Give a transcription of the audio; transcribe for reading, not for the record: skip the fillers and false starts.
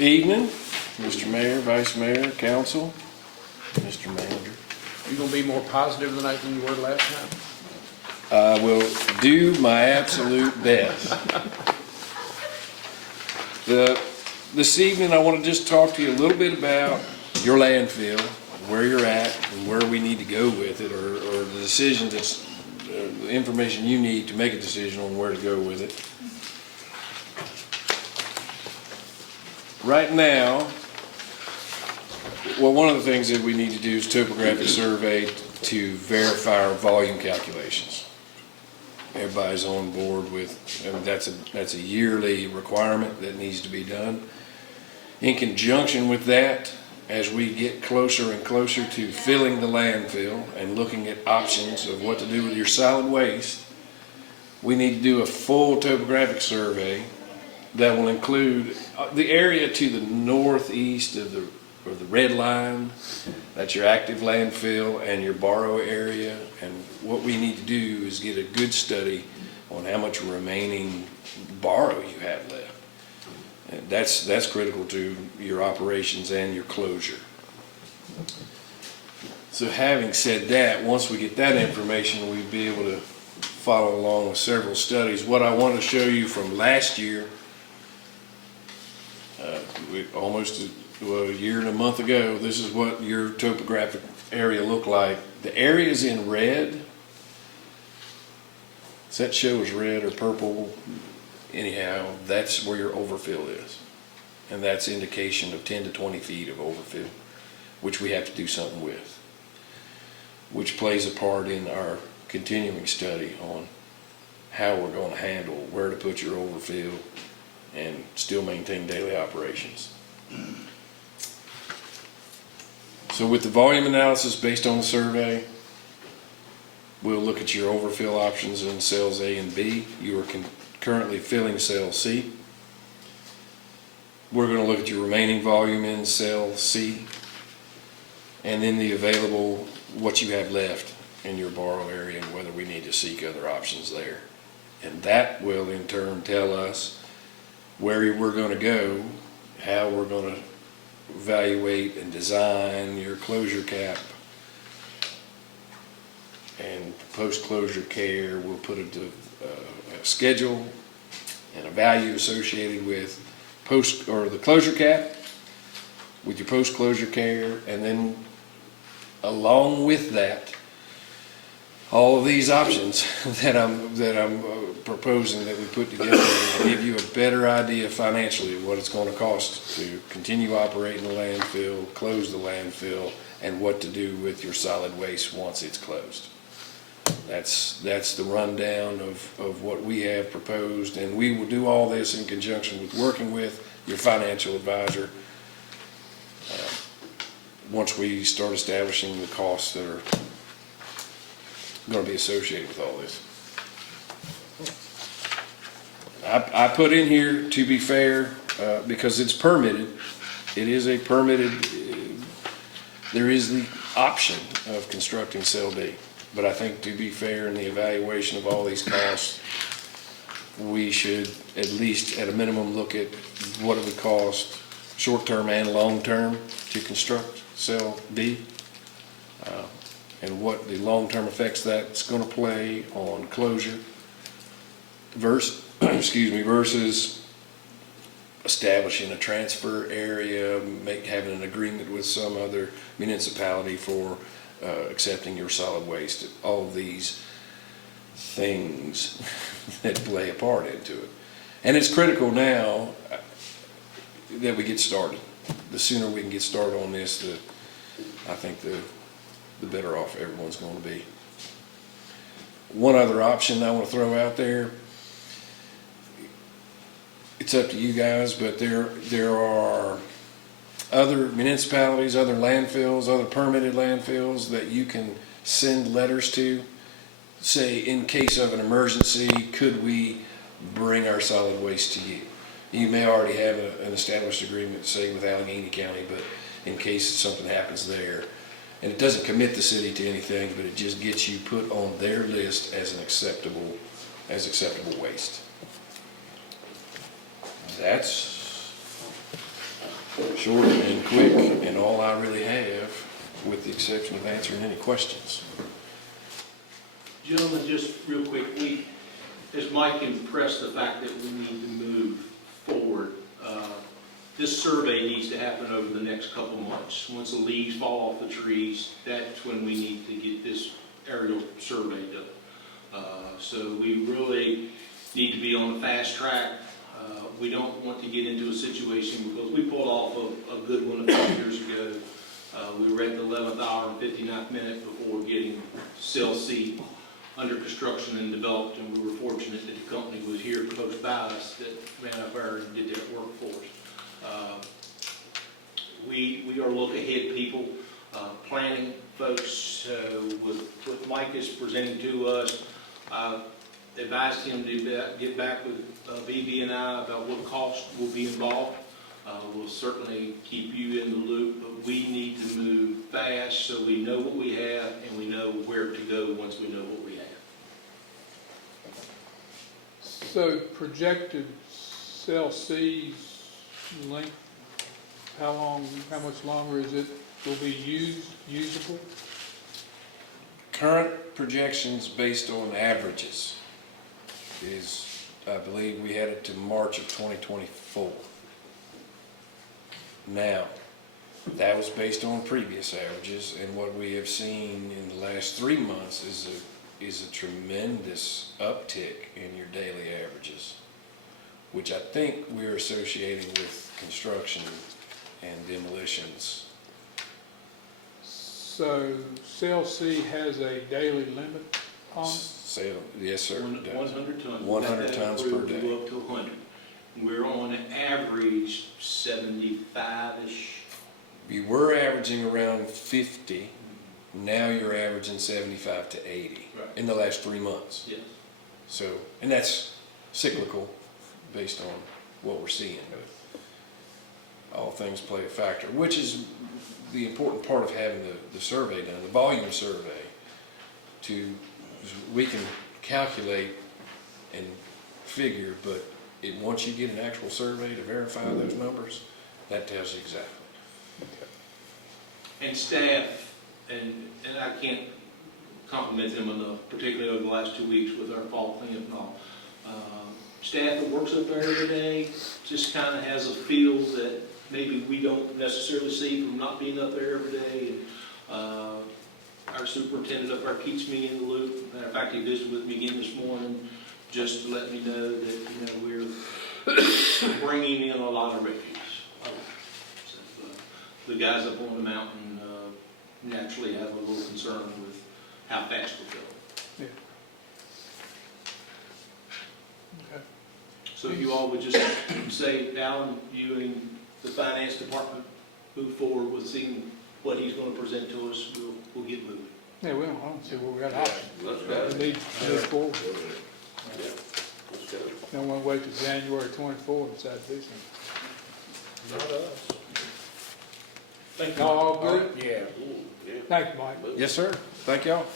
Evening, Mr. Mayor, Vice Mayor, Council, Mr. Manager. You gonna be more positive tonight than you were last time? I will do my absolute best. This evening, I want to just talk to you a little bit about your landfill, where you're at, and where we need to go with it, or the decision that's, the information you need to make a decision on where to go with it. Right now, well, one of the things that we need to do is topographic survey to verify our volume calculations. Everybody's on board with, and that's a yearly requirement that needs to be done. In conjunction with that, as we get closer and closer to filling the landfill and looking at options of what to do with your solid waste, we need to do a full topographic survey that will include the area to the northeast of the red line. That's your active landfill and your borrow area. And what we need to do is get a good study on how much remaining borrow you have left. And that's critical to your operations and your closure. So having said that, once we get that information, we'll be able to follow along with several studies. What I want to show you from last year, almost a year and a month ago, this is what your topographic area looked like. The areas in red, does that show as red or purple? Anyhow, that's where your overfill is. And that's indication of 10 to 20 feet of overfill, which we have to do something with, which plays a part in our continuing study on how we're going to handle where to put your overfill and still maintain daily operations. So with the volume analysis based on the survey, we'll look at your overfill options in cells A and B. You are currently filling cell C. We're going to look at your remaining volume in cell C, and then the available, what you have left in your borrow area, and whether we need to seek other options there. And that will in turn tell us where we're going to go, how we're going to evaluate and design your closure cap, and post-closure care. We'll put a schedule and a value associated with the closure cap, with your post-closure care, and then along with that, all of these options that I'm proposing that we put together to give you a better idea financially of what it's going to cost to continue operating the landfill, close the landfill, and what to do with your solid waste once it's closed. That's the rundown of what we have proposed, and we will do all this in conjunction with working with your financial advisor once we start establishing the costs that are going to be associated with all this. I put in here, to be fair, because it's permitted. It is a permitted, there is the option of constructing cell D. But I think, to be fair, in the evaluation of all these costs, we should at least at a minimum look at what it would cost short-term and long-term to construct cell D, and what the long-term effects that's going to play on closure versus establishing a transfer area, having an agreement with some other municipality for accepting your solid waste. All of these things that play a part into it. And it's critical now that we get started. The sooner we can get started on this, I think the better off everyone's going to be. One other option I want to throw out there, it's up to you guys, but there are other municipalities, other landfills, other permitted landfills that you can send letters to, say in case of an emergency, could we bring our solid waste to you? You may already have an established agreement, say with Allegheny County, but in case something happens there, and it doesn't commit the city to anything, but it just gets you put on their list as acceptable waste. That's short and quick, and all I really have, with the exception of answering any questions. Gentlemen, just real quick, as Mike impressed the fact that we need to move forward, this survey needs to happen over the next couple months. Once the leaves fall off the trees, that's when we need to get this aerial survey done. So we really need to be on the fast track. We don't want to get into a situation, because we pulled off a good one a few years ago. We were at the 11th hour and 59th minute before getting Cell C under construction and developed, and we were fortunate that the company was here close by us that ran up there and did that work for us. We are look-ahead people, planning folks. With what Mike is presenting to us, I've advised him to get back with BB and I about what cost will be involved. We'll certainly keep you in the loop, but we need to move fast so we know what we have and we know where to go once we know what we have. So projected Cell C's length, how much longer is it, will be usable? Current projections based on averages is, I believe we had it to March of 2024. Now, that was based on previous averages, and what we have seen in the last 3 months is a tremendous uptick in your daily averages, which I think we're associating with construction and demolitions. So Cell C has a daily limit on it? So, yes, sir. 100 tons. 100 tons per day. We go up to 100. We're on average 75-ish. You were averaging around 50. Now you're averaging 75 to 80 Right. in the last 3 months. Yes. So, and that's cyclical based on what we're seeing. But all things play a factor, which is the important part of having the survey done, the volume survey. We can calculate and figure, but once you get an actual survey to verify those numbers, that tells you exactly. And staff, and I can't compliment them enough, particularly over the last 2 weeks with our fall cleanup and all. Staff that works up there every day just kind of has a feel that maybe we don't necessarily see from not being up there every day. And our superintendent up there keeps me in the loop. Matter of fact, he visited with me again this morning just to let me know that we're bringing in a lot of refuse. So, the guys up on the mountain naturally have a little concern with how fast we're going. Yeah. Okay. So if you all would just say, Alan, you and the finance department move forward with seeing what he's going to present to us, we'll get moving. Yeah, I don't see where we got options. Let's go. We need to move forward. Yeah, let's go. Don't want to wait till January 24 and decide to do something. Not us. Thank you. Y'all all good? Yeah. Yeah. Thank you, Mike. Yes, sir. Thank y'all.